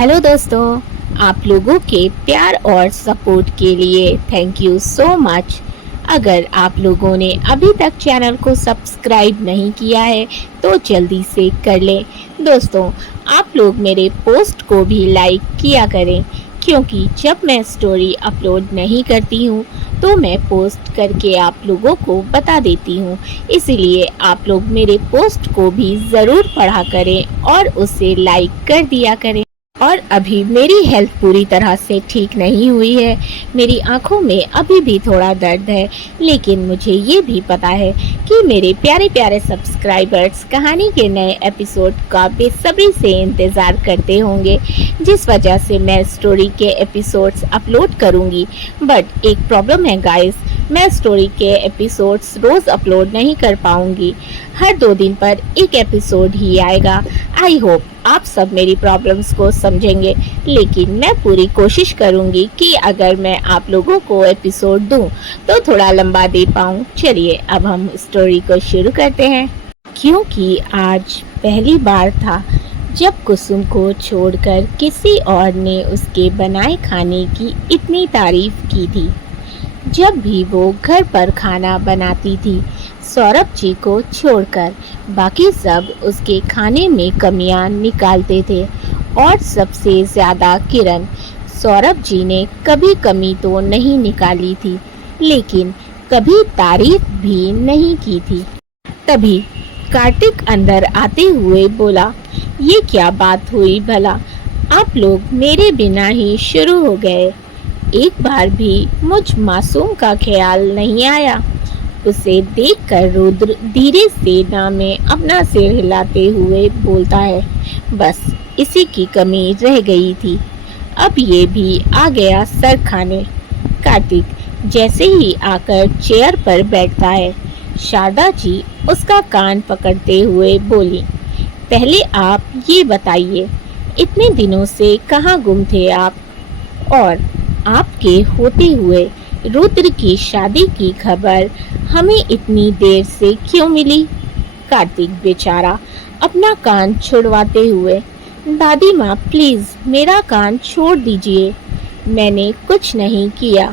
Hello दोस्तों, आप लोगों के प्यार और सपोर्ट के लिए थैंक यू सो मच। अगर आप लोगों ने अभी तक चैनल को सब्सक्राइब नहीं किया है तो जल्दी से कर लें। दोस्तों, आप लोग मेरे पोस्ट को भी लाइक किया करें, क्योंकि जब मैं स्टोरी अपलोड नहीं करती हूँ तो मैं पोस्ट करके आप लोगों को बता देती हूँ। इसीलिए आप लोग मेरे पोस्ट को भी ज़रूर पढ़ा करें और उसे लाइक कर दिया करें। और अभी मेरी हेल्थ पूरी तरह से ठीक नहीं हुई है, मेरी आंखों में अभी भी थोड़ा दर्द है, लेकिन मुझे ये भी पता है कि मेरे प्यारे प्यारे सब्सक्राइबर्स कहानी के नए एपिसोड का बेसब्री से इंतज़ार करते होंगे, जिस वजह से मैं स्टोरी के एपिसोड्स अपलोड करूँगी। बट एक प्रॉब्लम है गाइस, मैं स्टोरी के एपिसोड्स रोज़ अपलोड नहीं कर पाऊँगी। हर 2 दिन पर एक एपिसोड ही आएगा। आई होप आप सब मेरी प्रॉब्लम्स को समझेंगे, लेकिन मैं पूरी कोशिश करूंगी कि अगर मैं आप लोगों को एपिसोड दूं तो थोड़ा लंबा दे पाऊं। चलिए अब हम स्टोरी को शुरू करते हैं। क्योंकि आज पहली बार था जब कुसुम को छोड़कर किसी और ने उसके बनाए खाने की इतनी तारीफ की थी। जब भी वो घर पर खाना बनाती थी, सौरभ जी को छोड़कर बाकी सब उसके खाने में कमियां निकालते थे, और सबसे ज़्यादा किरण। सौरभ जी ने कभी कमी तो नहीं निकाली थी, लेकिन कभी तारीफ भी नहीं की थी। तभी कार्तिक अंदर आते हुए बोला, ये क्या बात हुई भला, आप लोग मेरे बिना ही शुरू हो गए। एक बार भी मुझ मासूम का ख्याल नहीं आया। उसे देखकर रुद्र धीरे से ना में अपना सिर हिलाते हुए बोलता है, बस इसी की कमी रह गई थी, अब ये भी आ गया सर खाने। कार्तिक जैसे ही आकर चेयर पर बैठता है, शारदा जी उसका कान पकड़ते हुए बोली, पहले आप ये बताइए, इतने दिनों से कहाँ गुम थे आप, और आपके होते हुए रुद्र की शादी की खबर हमें इतनी देर से क्यों मिली। कार्तिक बेचारा अपना कान छुड़वाते हुए, दादी माँ प्लीज मेरा कान छोड़ दीजिए, मैंने कुछ नहीं किया।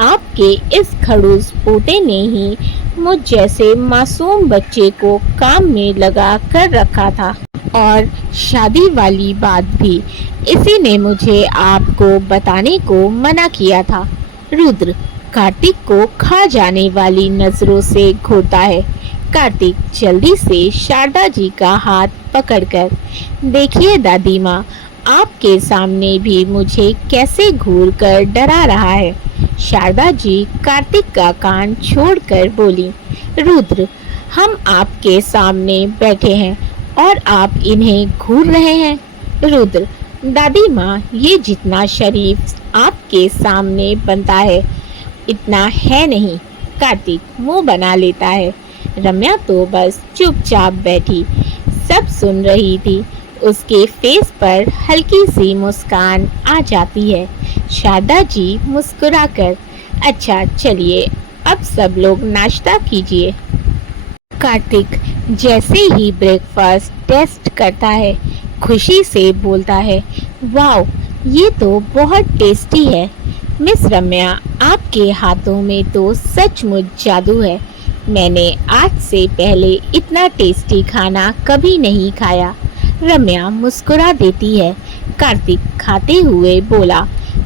आपके इस खड़ूस पोते ने ही मुझ जैसे मासूम बच्चे को काम में लगा कर रखा था, और शादी वाली बात भी इसी ने मुझे आपको बताने को मना किया था। रुद्र कार्तिक को खा जाने वाली नजरों से घूरता है। कार्तिक जल्दी से शारदा जी का हाथ पकड़कर, देखिए दादी माँ, आपके सामने भी मुझे कैसे घूर कर डरा रहा है। शारदा जी कार्तिक का कान छोड़कर बोली, रुद्र हम आपके सामने बैठे हैं और आप इन्हें घूर रहे हैं। रुद्र दादी माँ, ये जितना शरीफ आपके सामने बनता है इतना है नहीं। कार्तिक मुंह बना लेता है। रम्या तो बस चुपचाप बैठी सब सुन रही थी। उसके फेस पर हल्की सी मुस्कान आ जाती है। शारदा जी मुस्कुराकर, अच्छा चलिए अब सब लोग नाश्ता कीजिए। कार्तिक जैसे ही ब्रेकफास्ट टेस्ट करता है, खुशी से बोलता है, वाओ ये तो बहुत टेस्टी है। मिस रम्या, आपके हाथों में तो सचमुच जादू है। मैंने आज से पहले इतना टेस्टी खाना कभी नहीं खाया। रम्या मुस्कुरा देती है। कार्तिक खाते हुए बोला,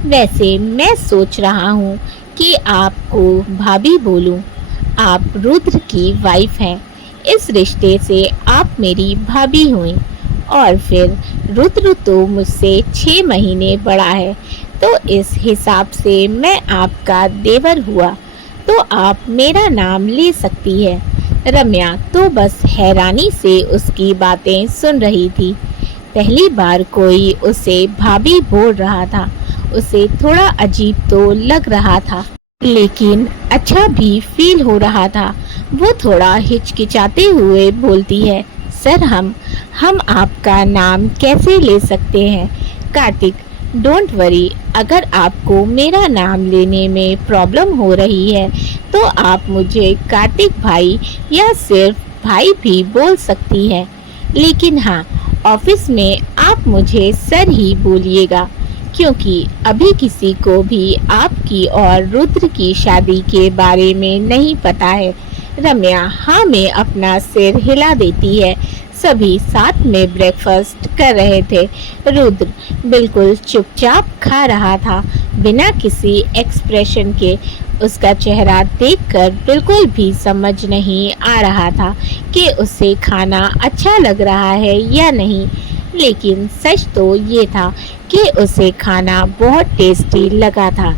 वैसे मैं सोच रहा हूँ कि आपको भाभी बोलूँ। आप रुद्र की वाइफ हैं, इस रिश्ते से आप मेरी भाभी हुई, और फिर रुद्र तो मुझसे 6 महीने बड़ा है, तो इस हिसाब से मैं आपका देवर हुआ, तो आप मेरा नाम ले सकती है। रम्या तो बस हैरानी से उसकी बातें सुन रही थी। पहली बार कोई उसे भाभी बोल रहा था। उसे थोड़ा अजीब तो लग रहा था, लेकिन अच्छा भी फील हो रहा था। वो थोड़ा हिचकिचाते हुए बोलती है, सर हम आपका नाम कैसे ले सकते हैं। कार्तिक डोंट वरी, अगर आपको मेरा नाम लेने में प्रॉब्लम हो रही है तो आप मुझे कार्तिक भाई या सिर्फ भाई भी बोल सकती हैं। लेकिन हाँ, ऑफिस में आप मुझे सर ही बोलिएगा, क्योंकि अभी किसी को भी आपकी और रुद्र की शादी के बारे में नहीं पता है। रम्या हाँ में अपना सिर हिला देती है। सभी साथ में ब्रेकफास्ट कर रहे थे। रुद्र बिल्कुल चुपचाप खा रहा था, बिना किसी एक्सप्रेशन के। उसका चेहरा देखकर बिल्कुल भी समझ नहीं आ रहा था कि उसे खाना अच्छा लग रहा है या नहीं, लेकिन सच तो ये था कि उसे खाना बहुत टेस्टी लगा था,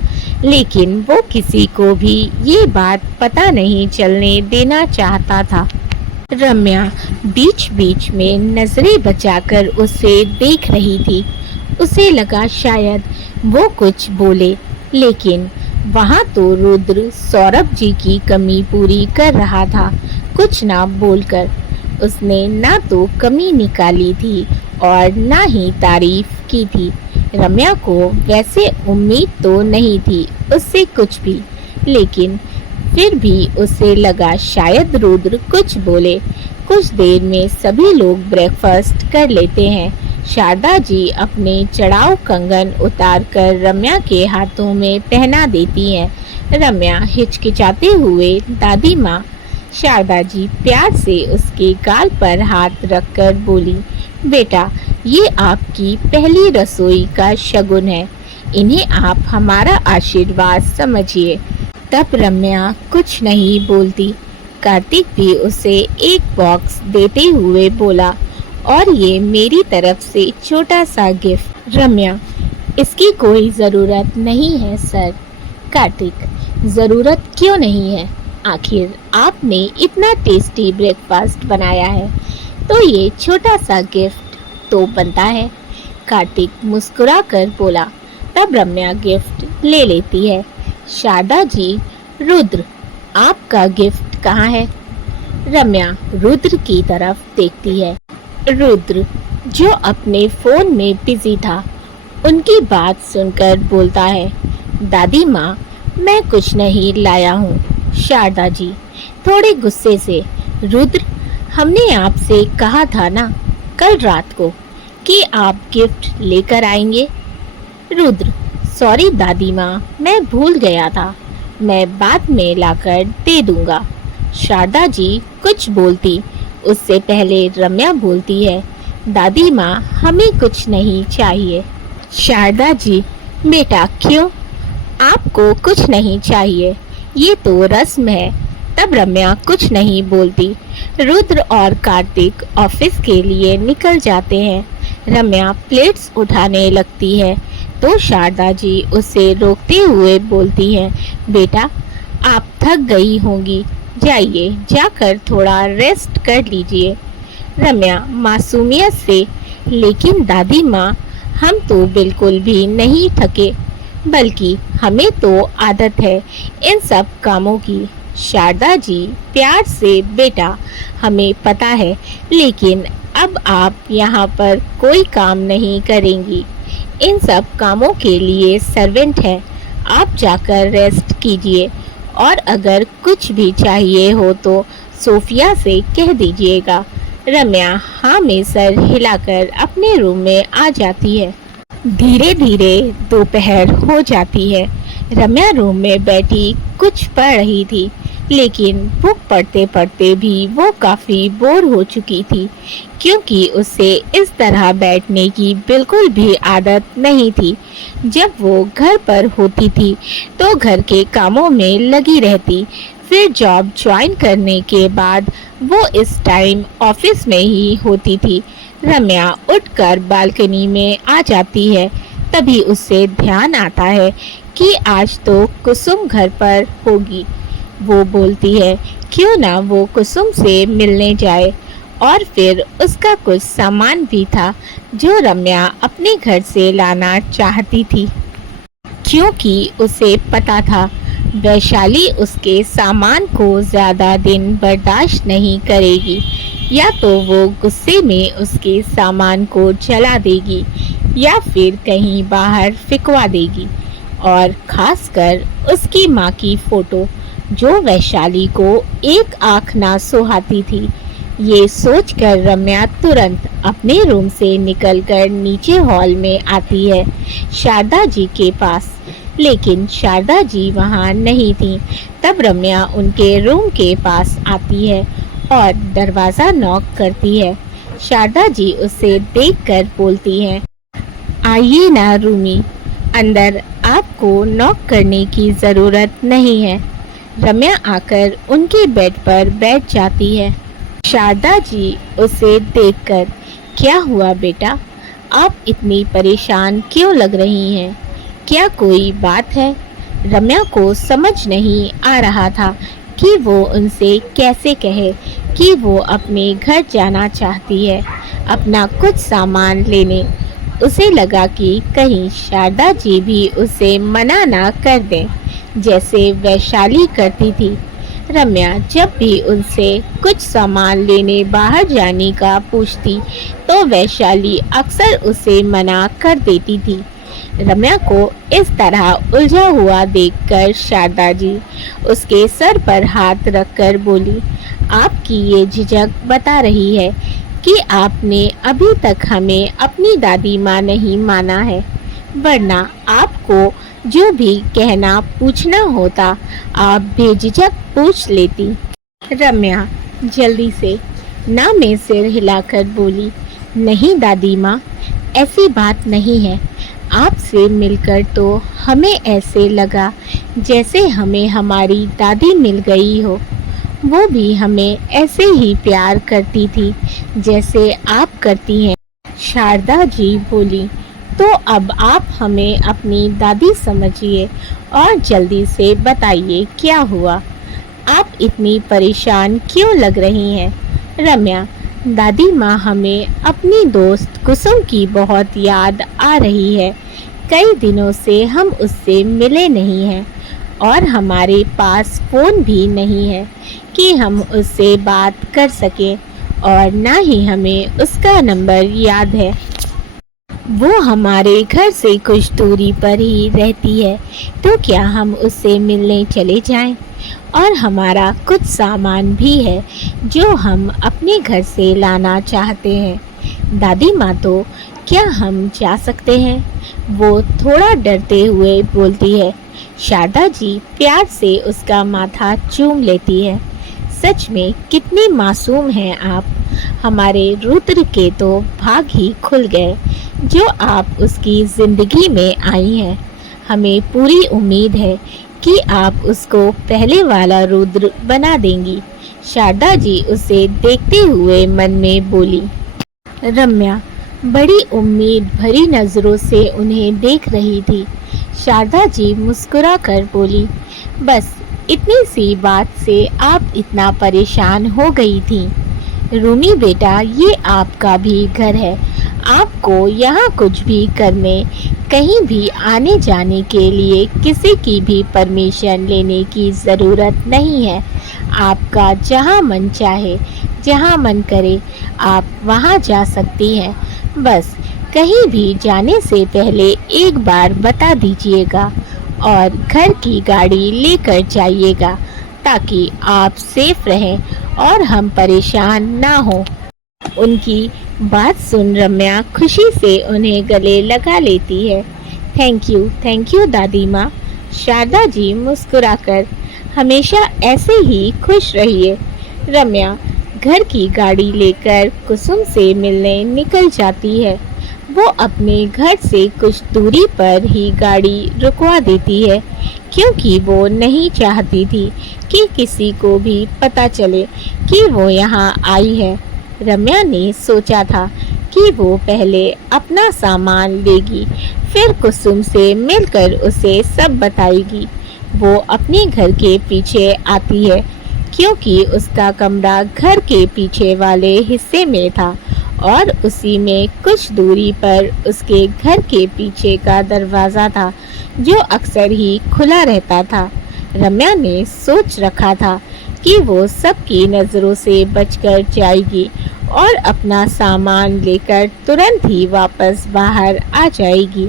लेकिन वो किसी को भी ये बात पता नहीं चलने देना चाहता था। रम्या बीच बीच में नजरें बचाकर उसे देख रही थी। उसे लगा शायद वो कुछ बोले, लेकिन वहाँ तो रुद्र सौरभ जी की कमी पूरी कर रहा था। कुछ ना बोलकर उसने ना तो कमी निकाली थी और ना ही तारीफ की थी। रम्या को वैसे उम्मीद तो नहीं थी उससे कुछ भी, लेकिन फिर भी उसे लगा शायद रुद्र कुछ बोले। कुछ देर में सभी लोग ब्रेकफास्ट कर लेते हैं। शारदा जी अपने चढ़ाऊ कंगन उतार कर रम्या के हाथों में पहना देती हैं। रम्या हिचकिचाते हुए दादी माँ शारदा जी प्यार से उसके गाल पर हाथ रखकर बोली, बेटा ये आपकी पहली रसोई का शगुन है, इन्हें आप हमारा आशीर्वाद समझिए। तब रम्या कुछ नहीं बोलती। कार्तिक भी उसे एक बॉक्स देते हुए बोला, और ये मेरी तरफ से छोटा सा गिफ्ट। रम्या, इसकी कोई ज़रूरत नहीं है सर। कार्तिक, ज़रूरत क्यों नहीं है? आखिर आपने इतना टेस्टी ब्रेकफास्ट बनाया है, तो ये छोटा सा गिफ्ट तो बनता है। कार्तिक मुस्कुराकर बोला। तब रम्या गिफ्ट ले लेती है। शारदा जी, रुद्र, आपका गिफ्ट कहाँ है? रम्या रुद्र की तरफ देखती है। रुद्र, जो अपने फोन में बिजी था, उनकी बात सुनकर बोलता है, दादी माँ, मैं कुछ नहीं लाया हूँ। शारदा जी थोड़े गुस्से से, रुद्र, हमने आपसे कहा था ना कल रात को कि आप गिफ्ट लेकर आएंगे। रुद्र, सॉरी दादी माँ, मैं भूल गया था, मैं बाद में लाकर दे दूंगा। शारदा जी कुछ बोलती उससे पहले रम्या बोलती है, दादी माँ, हमें कुछ नहीं चाहिए। शारदा जी, बेटा क्यों? आपको कुछ नहीं चाहिए, ये तो रस्म है। तब रम्या कुछ नहीं बोलती। रुद्र और कार्तिक ऑफिस के लिए निकल जाते हैं। रम्या प्लेट्स उठाने लगती है तो शारदा जी उसे रोकते हुए बोलती हैं, बेटा आप थक गई होंगी, जाइए जाकर थोड़ा रेस्ट कर लीजिए। रम्या मासूमियत से, लेकिन दादी माँ, हम तो बिल्कुल भी नहीं थके, बल्कि हमें तो आदत है इन सब कामों की। शारदा जी प्यार से, बेटा हमें पता है, लेकिन अब आप यहाँ पर कोई काम नहीं करेंगी, इन सब कामों के लिए सर्वेंट है, आप जाकर रेस्ट कीजिए, और अगर कुछ भी चाहिए हो तो सोफिया से कह दीजिएगा। रम्या हाँ में सर हिलाकर अपने रूम में आ जाती है। धीरे धीरे दोपहर हो जाती है। रम्या रूम में बैठी कुछ पढ़ रही थी, लेकिन बुक पढ़ते पढ़ते भी वो काफ़ी बोर हो चुकी थी, क्योंकि उसे इस तरह बैठने की बिल्कुल भी आदत नहीं थी। जब वो घर पर होती थी तो घर के कामों में लगी रहती, फिर जॉब ज्वाइन करने के बाद वो इस टाइम ऑफिस में ही होती थी। रम्या उठकर बालकनी में आ जाती है। तभी उसे ध्यान आता है कि आज तो कुसुम घर पर होगी। वो बोलती है, क्यों ना वो कुसुम से मिलने जाए। और फिर उसका कुछ सामान भी था जो रम्या अपने घर से लाना चाहती थी, क्योंकि उसे पता था वैशाली उसके सामान को ज़्यादा दिन बर्दाश्त नहीं करेगी, या तो वो गुस्से में उसके सामान को जला देगी या फिर कहीं बाहर फिकवा देगी। और खासकर उसकी माँ की फ़ोटो, जो वैशाली को एक आँख ना सुहाती थी, ये सोचकर रम्या तुरंत अपने रूम से निकलकर नीचे हॉल में आती है शारदा जी के पास, लेकिन शारदा जी वहाँ नहीं थी। तब रम्या उनके रूम के पास आती है और दरवाज़ा नॉक करती है। शारदा जी उसे देखकर बोलती हैं, आइए ना रूमी, अंदर आपको नॉक करने की ज़रूरत नहीं है। रम्या आकर उनके बेड पर बैठ जाती है। शारदा जी उसे देखकर, क्या हुआ बेटा, आप इतनी परेशान क्यों लग रही हैं? क्या कोई बात है? रम्या को समझ नहीं आ रहा था कि वो उनसे कैसे कहे कि वो अपने घर जाना चाहती है अपना कुछ सामान लेने। उसे लगा कि कहीं शारदा जी भी उसे मना ना कर दें, जैसे वैशाली करती थी। रम्या जब भी उनसे कुछ सामान लेने बाहर जाने का पूछती तो वैशाली अक्सर उसे मना कर देती थी। रम्या को इस तरह उलझा हुआ देखकर शारदा जी उसके सर पर हाथ रखकर बोली, आपकी ये झिझक बता रही है कि आपने अभी तक हमें अपनी दादी माँ नहीं माना है, वरना आपको जो भी कहना पूछना होता आप बेझिझक पूछ लेती। रम्या जल्दी से ना में सिर हिलाकर बोली, नहीं दादी माँ, ऐसी बात नहीं है। आपसे मिलकर तो हमें ऐसे लगा जैसे हमें हमारी दादी मिल गई हो। वो भी हमें ऐसे ही प्यार करती थी जैसे आप करती हैं। शारदा जी बोली, तो अब आप हमें अपनी दादी समझिए और जल्दी से बताइए क्या हुआ। आप इतनी परेशान क्यों लग रही हैं? रम्या, दादी माँ, हमें अपनी दोस्त कुसुम की बहुत याद आ रही है। कई दिनों से हम उससे मिले नहीं हैं और हमारे पास फ़ोन भी नहीं है कि हम उससे बात कर सकें, और ना ही हमें उसका नंबर याद है। वो हमारे घर से कुछ दूरी पर ही रहती है, तो क्या हम उससे मिलने चले जाएं? और हमारा कुछ सामान भी है जो हम अपने घर से लाना चाहते हैं। दादी माँ, तो क्या हम जा सकते हैं? वो थोड़ा डरते हुए बोलती है। शारदा जी प्यार से उसका माथा चूम लेती है। सच में कितनी मासूम हैं आप। हमारे रुद्र के तो भाग ही खुल गए जो आप उसकी ज़िंदगी में आई हैं। हमें पूरी उम्मीद है कि आप उसको पहले वाला रुद्र बना देंगी। शारदा जी उसे देखते हुए मन में बोली। रम्या बड़ी उम्मीद भरी नज़रों से उन्हें देख रही थी। शारदा जी मुस्कुराकर बोली, बस इतनी सी बात से आप इतना परेशान हो गई थी? रूमी बेटा, ये आपका भी घर है। आपको यहाँ कुछ भी करने, कहीं भी आने जाने के लिए किसी की भी परमिशन लेने की ज़रूरत नहीं है। आपका जहाँ मन चाहे, जहाँ मन करे, आप वहाँ जा सकती हैं। बस कहीं भी जाने से पहले एक बार बता दीजिएगा और घर की गाड़ी लेकर जाइएगा ताकि आप सेफ रहें और हम परेशान ना हो। उनकी बात सुन रम्या खुशी से उन्हें गले लगा लेती है। थैंक यू दादी माँ। शारदा जी मुस्कुराकर, हमेशा ऐसे ही खुश रहिए। रम्या घर की गाड़ी लेकर कुसुम से मिलने निकल जाती है। वो अपने घर से कुछ दूरी पर ही गाड़ी रुकवा देती है क्योंकि वो नहीं चाहती थी कि किसी को भी पता चले कि वो यहाँ आई है। रम्या ने सोचा था कि वो पहले अपना सामान लेगी, फिर कुसुम से मिलकर उसे सब बताएगी। वो अपने घर के पीछे आती है क्योंकि उसका कमरा घर के पीछे वाले हिस्से में था और उसी में कुछ दूरी पर उसके घर के पीछे का दरवाज़ा था जो अक्सर ही खुला रहता था। रम्या ने सोच रखा था कि वो सबकी नज़रों से बचकर जाएगी और अपना सामान लेकर तुरंत ही वापस बाहर आ जाएगी।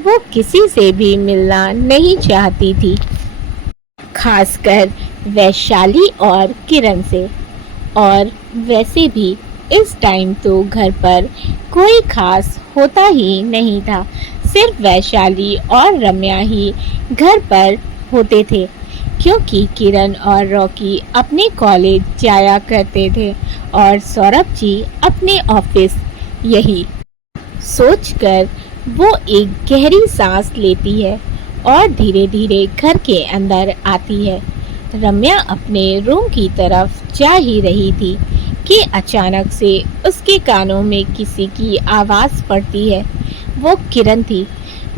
वो किसी से भी मिलना नहीं चाहती थी, खासकर वैशाली और किरण से। और वैसे भी इस टाइम तो घर पर कोई खास होता ही नहीं था। सिर्फ वैशाली और रम्या ही घर पर होते थे, क्योंकि किरण और रॉकी अपने कॉलेज जाया करते थे और सौरभ जी अपने ऑफिस। यही सोचकर वो एक गहरी सांस लेती है और धीरे धीरे घर के अंदर आती है। रम्या अपने रूम की तरफ जा ही रही थी कि अचानक से उसके कानों में किसी की आवाज़ पड़ती है। वो किरण थी,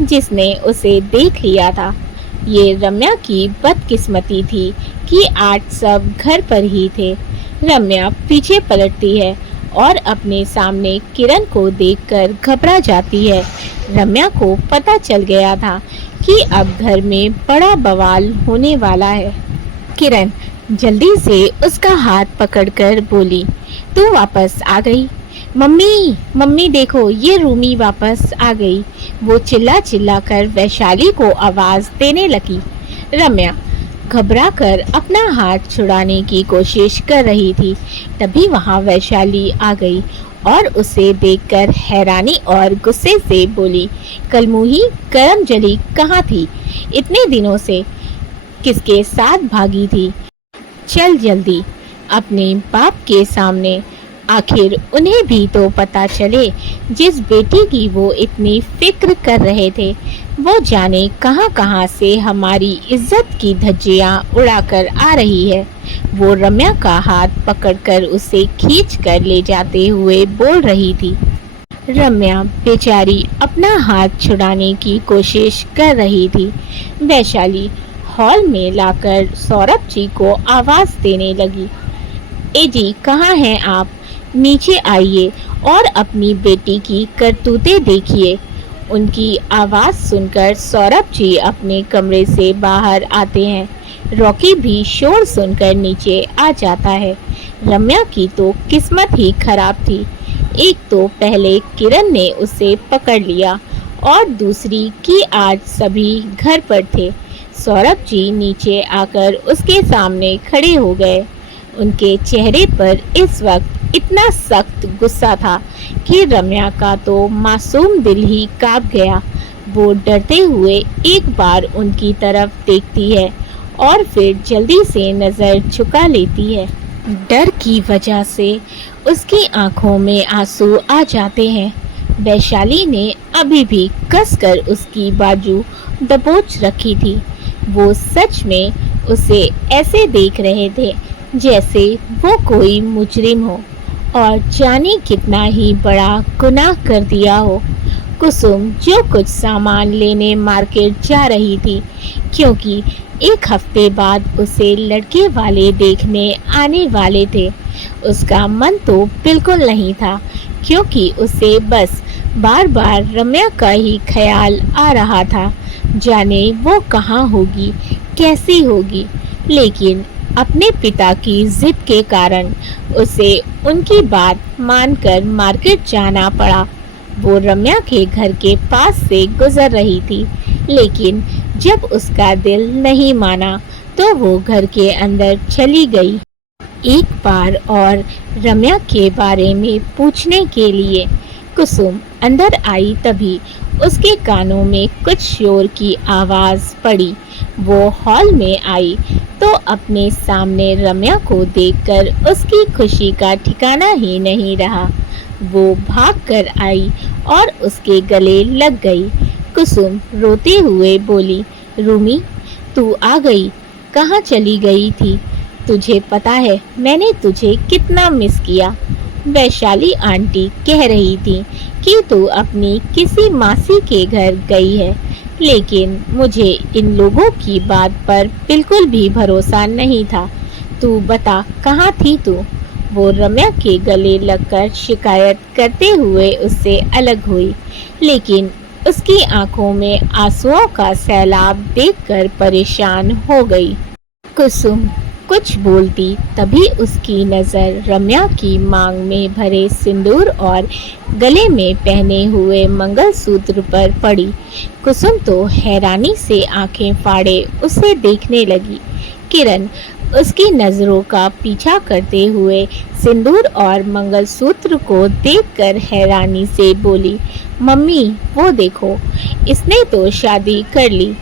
जिसने उसे देख लिया था। ये रम्या की बदकिस्मती थी कि आज सब घर पर ही थे। रम्या पीछे पलटती है और अपने सामने किरण को देखकर घबरा जाती है। रम्या को पता चल गया था कि अब घर में बड़ा बवाल होने वाला है। किरण जल्दी से उसका हाथ पकड़कर बोली, तू वापस आ गई? मम्मी मम्मी देखो, ये रूमी वापस आ गई। वो चिल्ला चिल्ला कर वैशाली को आवाज देने लगी। रम्या घबरा कर अपना हाथ छुड़ाने की कोशिश कर रही थी। तभी वहां वैशाली आ गई और उसे देखकर हैरानी और गुस्से से बोली, कलमुही करमजली कहाँ थी? इतने दिनों से किसके साथ भागी थी? चल जल्दी अपने बाप के सामने, आखिर उन्हें भी तो पता चले जिस बेटी की वो इतनी फिक्र कर रहे थे, वो जाने कहां कहां से हमारी इज्जत की धज्जियां उड़ाकर आ रही है। वो रम्या का हाथ पकड़कर उसे खींच कर ले जाते हुए बोल रही थी। रम्या बेचारी अपना हाथ छुड़ाने की कोशिश कर रही थी। वैशाली हॉल में लाकर सौरभ जी को आवाज देने लगी, ए जी कहाँ हैं आप? नीचे आइए और अपनी बेटी की करतूतें देखिए। उनकी आवाज सुनकर सौरभ जी अपने कमरे से बाहर आते हैं। रॉकी भी शोर सुनकर नीचे आ जाता है। रम्या की तो किस्मत ही खराब थी। एक तो पहले किरण ने उसे पकड़ लिया और दूसरी कि आज सभी घर पर थे। सौरभ जी नीचे आकर उसके सामने खड़े हो गए। उनके चेहरे पर इस वक्त इतना सख्त गुस्सा था कि रम्या का तो मासूम दिल ही कांप गया। वो डरते हुए एक बार उनकी तरफ देखती है और फिर जल्दी से नज़र झुका लेती है। डर की वजह से उसकी आंखों में आंसू आ जाते हैं। वैशाली ने अभी भी कसकर उसकी बाजू दबोच रखी थी। वो सच में उसे ऐसे देख रहे थे जैसे वो कोई मुजरिम हो और जाने कितना ही बड़ा गुनाह कर दिया हो। कुसुम जो कुछ सामान लेने मार्केट जा रही थी, क्योंकि एक हफ्ते बाद उसे लड़के वाले देखने आने वाले थे। उसका मन तो बिल्कुल नहीं था, क्योंकि उसे बस बार बार रम्या का ही ख्याल आ रहा था। जाने वो कहाँ होगी, कैसी होगी। लेकिन अपने पिता की जिद के कारण उसे उनकी बात मानकर मार्केट जाना पड़ा। वो रम्या के घर के पास से गुजर रही थी, लेकिन जब उसका दिल नहीं माना तो वो घर के अंदर चली गई। एक बार और रम्या के बारे में पूछने के लिए कुसुम अंदर आई, तभी उसके कानों में कुछ शोर की आवाज़ पड़ी। वो हॉल में आई तो अपने सामने रम्या को देखकर उसकी खुशी का ठिकाना ही नहीं रहा। वो भागकर आई और उसके गले लग गई। कुसुम रोते हुए बोली, रूमी तू आ गई, कहाँ चली गई थी? तुझे पता है मैंने तुझे कितना मिस किया। वैशाली आंटी कह रही थी कि तू अपनी किसी मासी के घर गई है, लेकिन मुझे इन लोगों की बात पर बिल्कुल भी भरोसा नहीं था। तू बता कहाँ थी तू? वो रम्या के गले लगकर शिकायत करते हुए उससे अलग हुई, लेकिन उसकी आंखों में आंसुओं का सैलाब देखकर परेशान हो गई। कुसुम कुछ बोलती तभी उसकी नज़र रम्या की मांग में भरे सिंदूर और गले में पहने हुए मंगलसूत्र पर पड़ी। कुसुम तो हैरानी से आंखें फाड़े उसे देखने लगी। किरण उसकी नजरों का पीछा करते हुए सिंदूर और मंगलसूत्र को देखकर हैरानी से बोली, मम्मी वो देखो, इसने तो शादी कर ली।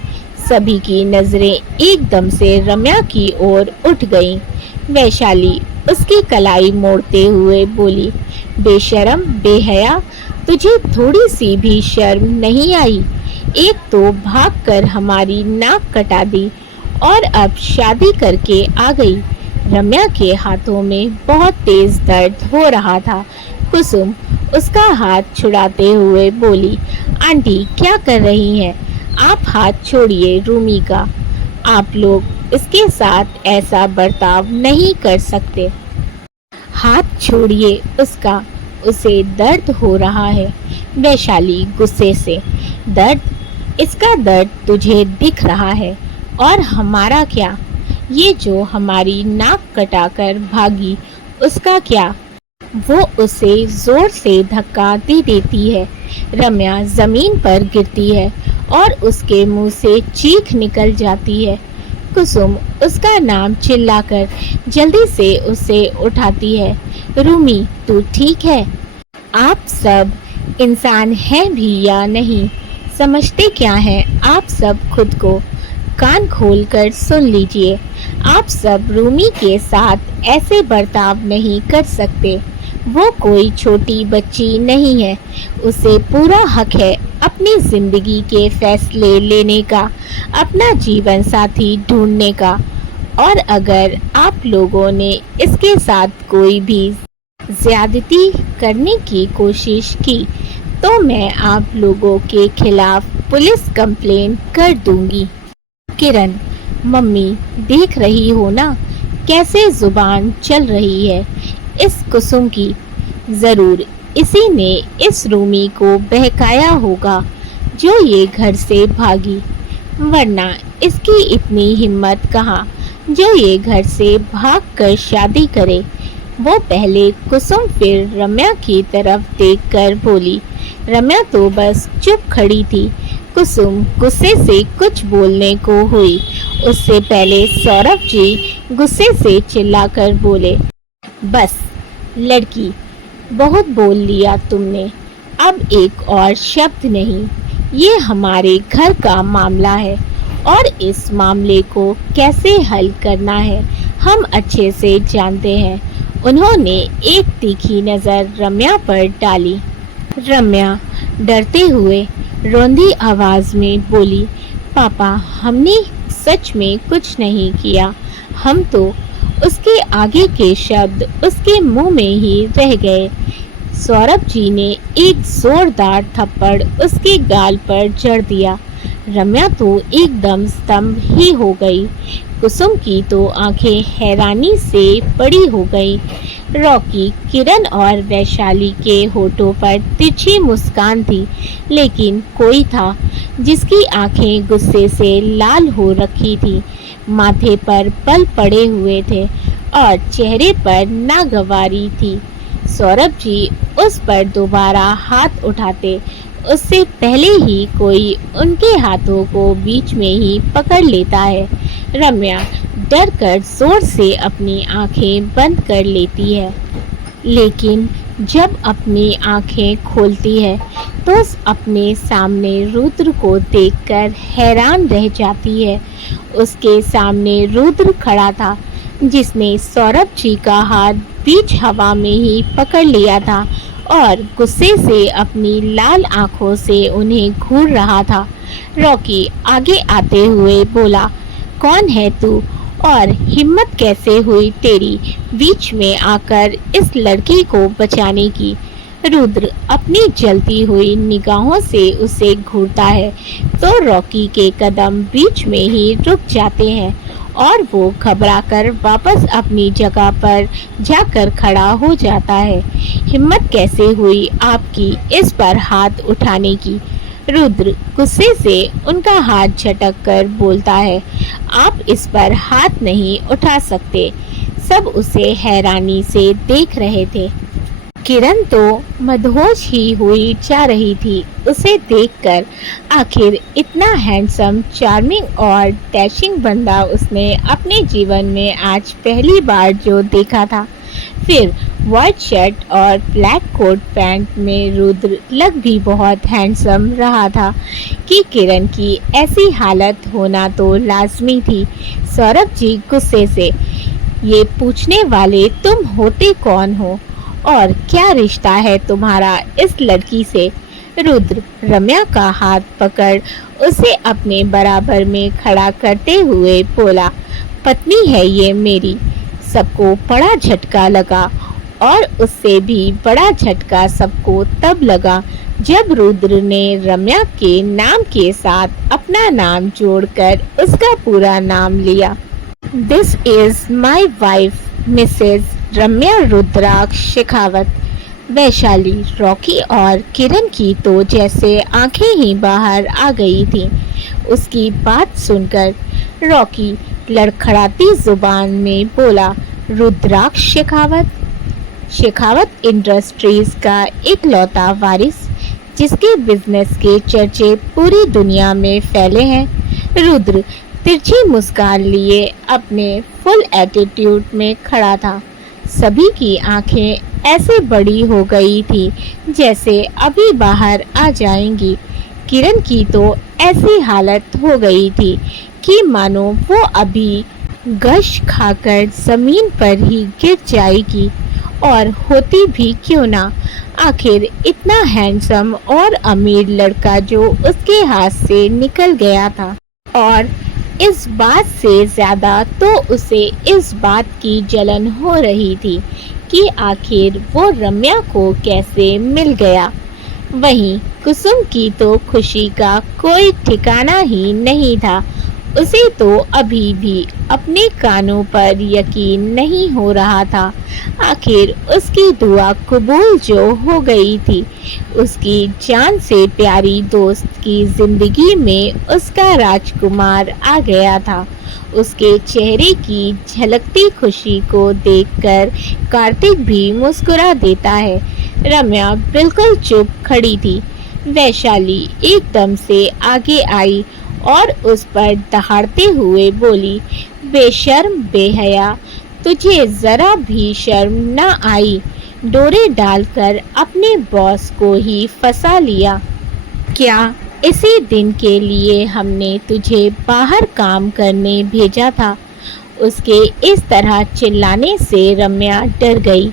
सभी की नजरें एकदम से रम्या की ओर उठ गईं। वैशाली उसकी कलाई मोड़ते हुए बोली, बेशरम बेहया, तुझे थोड़ी सी भी शर्म नहीं आई? एक तो भागकर हमारी नाक कटा दी और अब शादी करके आ गई। रम्या के हाथों में बहुत तेज दर्द हो रहा था। कुसुम उसका हाथ छुड़ाते हुए बोली, आंटी क्या कर रही हैं? आप हाथ छोड़िए रूमी का। आप लोग इसके साथ ऐसा बर्ताव नहीं कर सकते। हाथ छोड़िए उसका, उसे दर्द हो रहा है। वैशाली गुस्से से, दर्द? इसका दर्द तुझे दिख रहा है और हमारा क्या? ये जो हमारी नाक कटाकर भागी, उसका क्या? वो उसे जोर से धक्का दे देती है। रम्या जमीन पर गिरती है और उसके मुंह से चीख निकल जाती है। कुसुम उसका नाम चिल्लाकर जल्दी से उसे उठाती है। रूमी तू ठीक है? आप सब इंसान हैं भी या नहीं? समझते क्या हैं आप सब खुद को? कान खोलकर सुन लीजिए, आप सब रूमी के साथ ऐसे बर्ताव नहीं कर सकते। वो कोई छोटी बच्ची नहीं है। उसे पूरा हक है अपनी जिंदगी के फैसले लेने का, अपना जीवन साथी ढूंढने का। और अगर आप लोगों ने इसके साथ कोई भी ज्यादती करने की कोशिश की तो मैं आप लोगों के खिलाफ पुलिस कंप्लेन कर दूंगी। किरण, मम्मी देख रही हो ना कैसे जुबान चल रही है इस कुसुम की। जरूर इसी ने इस रूमी को बहकाया होगा जो ये घर से भागी, वरना इसकी इतनी हिम्मत कहाँ जो ये घर से भागकर शादी करे। वो पहले कुसुम फिर रम्या की तरफ देखकर बोली। रम्या तो बस चुप खड़ी थी। कुसुम गुस्से से कुछ बोलने को हुई, उससे पहले सौरभ जी गुस्से से चिल्लाकर बोले, बस लड़की, बहुत बोल लिया तुमने, अब एक और शब्द नहीं। ये हमारे घर का मामला है और इस मामले को कैसे हल करना है हम अच्छे से जानते हैं। उन्होंने एक तीखी नज़र रम्या पर डाली। रम्या डरते हुए रोंदी आवाज में बोली, पापा हमने सच में कुछ नहीं किया। हम तो उसके आगे के शब्द उसके मुंह में ही रह गए। सौरभ जी ने एक जोरदार थप्पड़ उसके गाल पर जड़ दिया। रम्या तो एकदम स्तंभ ही हो गई। कुसुम की तो आंखें हैरानी से बड़ी हो गई। रॉकी, किरण और वैशाली के होठों पर तिरछी मुस्कान थी, लेकिन कोई था जिसकी आंखें गुस्से से लाल हो रखी थी, माथे पर बल पड़े हुए थे और चेहरे पर नागवारी थी। सौरभ जी उस पर दोबारा हाथ उठाते उससे पहले ही कोई उनके हाथों को बीच में ही पकड़ लेता है। रम्या डर कर जोर से अपनी आंखें बंद कर लेती है, लेकिन जब अपनी आंखें खोलती है तो अपने सामने रुद्र को देखकर हैरान रह जाती है। उसके सामने रुद्र खड़ा था, जिसने सौरभ जी का हाथ बीच हवा में ही पकड़ लिया था और गुस्से से अपनी लाल आंखों से उन्हें घूर रहा था। रॉकी आगे आते हुए बोला, कौन है तू और हिम्मत कैसे हुई तेरी बीच में आकर इस लड़की को बचाने की? रुद्र अपनी जलती हुई निगाहों से उसे घूरता है तो रॉकी के कदम बीच में ही रुक जाते हैं और वो घबराकर वापस अपनी जगह पर जाकर खड़ा हो जाता है। हिम्मत कैसे हुई आपकी इस पर हाथ उठाने की? रुद्र गुस्से से उनका हाथ झटक कर बोलता है, आप इस पर हाथ नहीं उठा सकते। सब उसे हैरानी से देख रहे थे। किरण तो मदहोश ही हुई जा रही थी उसे देखकर। आखिर इतना हैंडसम, चार्मिंग और डैशिंग बंदा उसने अपने जीवन में आज पहली बार जो देखा था। फिर व्हाइट शर्ट और ब्लैक कोट पैंट में रुद्र लग भी बहुत हैंडसम रहा था कि किरण की ऐसी हालत होना तो लाजमी थी। सौरभ जी गुस्से से, ये पूछने वाले तुम होते कौन हो और क्या रिश्ता है तुम्हारा इस लड़की से? रुद्र रम्या का हाथ पकड़ उसे अपने बराबर में खड़ा करते हुए बोला, पत्नी है ये मेरी। सबको बड़ा झटका लगा और उससे भी बड़ा झटका सबको तब लगा जब रुद्र ने रम्या के नाम के साथ अपना नाम जोड़कर उसका पूरा नाम लिया। This is my wife Mrs Ramya Rudraksh Shekhawat. Vaishali, Rocky और किरण की तो जैसे आंखें ही बाहर आ गई थीं। उसकी बात सुनकर रॉकी लड़खड़ाती जुबान में बोला, रुद्राक्ष शेखावत? शेखावत इंडस्ट्रीज का इकलौता वारिस जिसके बिजनेस के चर्चे पूरी दुनिया में फैले हैं। रुद्र तिरछी मुस्कान लिए अपने फुल एटीट्यूड में खड़ा था। सभी की आंखें ऐसे बड़ी हो गई थी जैसे अभी बाहर आ जाएंगी। किरण की तो ऐसी हालत हो गई थी कि मानो वो अभी गश खाकर जमीन पर ही गिर जाएगी। और होती भी क्यों ना, आखिर इतना हैंडसम और अमीर लड़का जो उसके हाथ से निकल गया था। और इस बात से ज़्यादा तो उसे इस बात की जलन हो रही थी कि आखिर वो रम्या को कैसे मिल गया। वहीं कुसुम की तो खुशी का कोई ठिकाना ही नहीं था। उसे तो अभी भी अपने कानों पर यकीन नहीं हो रहा था। आखिर उसकी दुआ कबूल जो हो गई थी। उसकी जान से प्यारी दोस्त की जिंदगी में उसका राजकुमार आ गया था। उसके चेहरे की झलकती खुशी को देखकर कार्तिक भी मुस्कुरा देता है। रम्या बिल्कुल चुप खड़ी थी। वैशाली एकदम से आगे आई और उस पर दहाड़ते हुए बोली, बेशर्म बेहया, तुझे जरा भी शर्म न आई? डोरे डालकर अपने बॉस को ही फंसा लिया। क्या इसी दिन के लिए हमने तुझे बाहर काम करने भेजा था? उसके इस तरह चिल्लाने से रम्या डर गई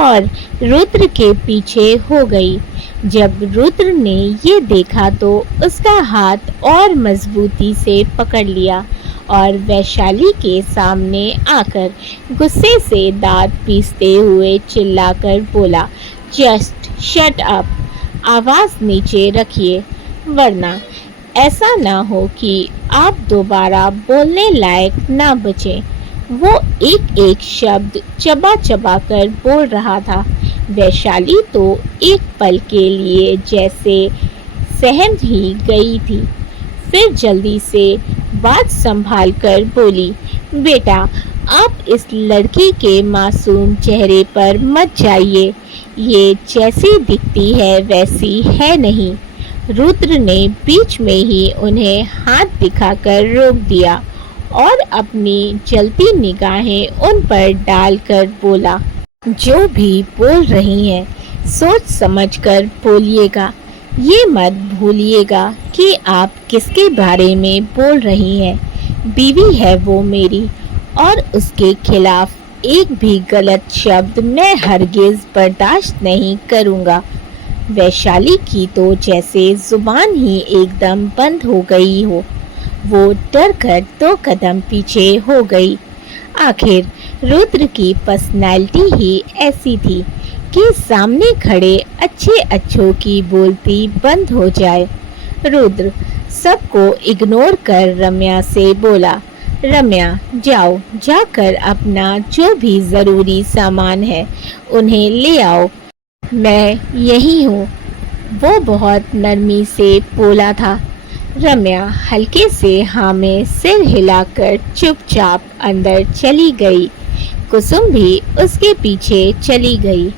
और रुद्र के पीछे हो गई। जब रुद्र ने ये देखा तो उसका हाथ और मजबूती से पकड़ लिया और वैशाली के सामने आकर गुस्से से दांत पीसते हुए चिल्लाकर बोला, जस्ट शट अप, आवाज़ नीचे रखिए वरना ऐसा ना हो कि आप दोबारा बोलने लायक ना बचें। वो एक एक शब्द चबा चबा कर बोल रहा था। वैशाली तो एक पल के लिए जैसे सहम ही गई थी। फिर जल्दी से बात संभाल कर बोली, बेटा आप इस लड़की के मासूम चेहरे पर मत जाइए। ये जैसी दिखती है वैसी है नहीं। रुद्र ने बीच में ही उन्हें हाथ दिखाकर रोक दिया और अपनी जलती निगाहें उन पर डालकर बोला, जो भी बोल रही हैं सोच समझकर बोलिएगा। ये मत भूलिएगा कि आप किसके बारे में बोल रही हैं। बीवी है वो मेरी और उसके खिलाफ एक भी गलत शब्द मैं हरगिज बर्दाश्त नहीं करूँगा। वैशाली की तो जैसे जुबान ही एकदम बंद हो गई हो। वो डर कर 2 कदम पीछे हो गई। आखिर रुद्र की पर्सनैलिटी ही ऐसी थी कि सामने खड़े अच्छे अच्छों की बोलती बंद हो जाए। रुद्र सबको इग्नोर कर रम्या से बोला, रम्या जाओ, जाकर अपना जो भी ज़रूरी सामान है उन्हें ले आओ, मैं यही हूँ। वो बहुत नरमी से बोला था। रम्या हल्के से हाँ में सिर हिलाकर चुपचाप अंदर चली गई। कुसुम भी उसके पीछे चली गई।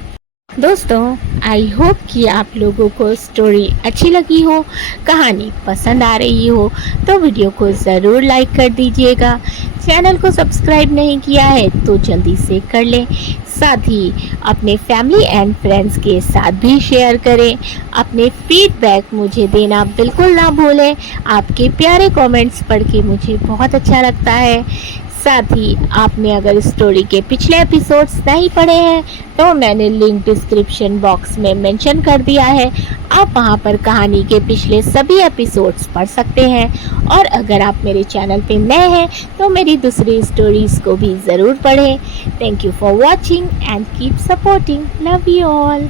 दोस्तों, आई होप कि आप लोगों को स्टोरी अच्छी लगी हो, कहानी पसंद आ रही हो, तो वीडियो को ज़रूर लाइक कर दीजिएगा। चैनल को सब्सक्राइब नहीं किया है तो जल्दी से कर लें। साथ ही अपने फैमिली एंड फ्रेंड्स के साथ भी शेयर करें। अपने फीडबैक मुझे देना बिल्कुल ना भूलें। आपके प्यारे कमेंट्स पढ़ के मुझे बहुत अच्छा लगता है। साथ ही आपने अगर स्टोरी के पिछले एपिसोड्स नहीं पढ़े हैं तो मैंने लिंक डिस्क्रिप्शन बॉक्स में मेंशन कर दिया है। आप वहां पर कहानी के पिछले सभी एपिसोड्स पढ़ सकते हैं। और अगर आप मेरे चैनल पे नए हैं तो मेरी दूसरी स्टोरीज को भी ज़रूर पढ़ें। Thank you for watching and keep supporting. Love you all.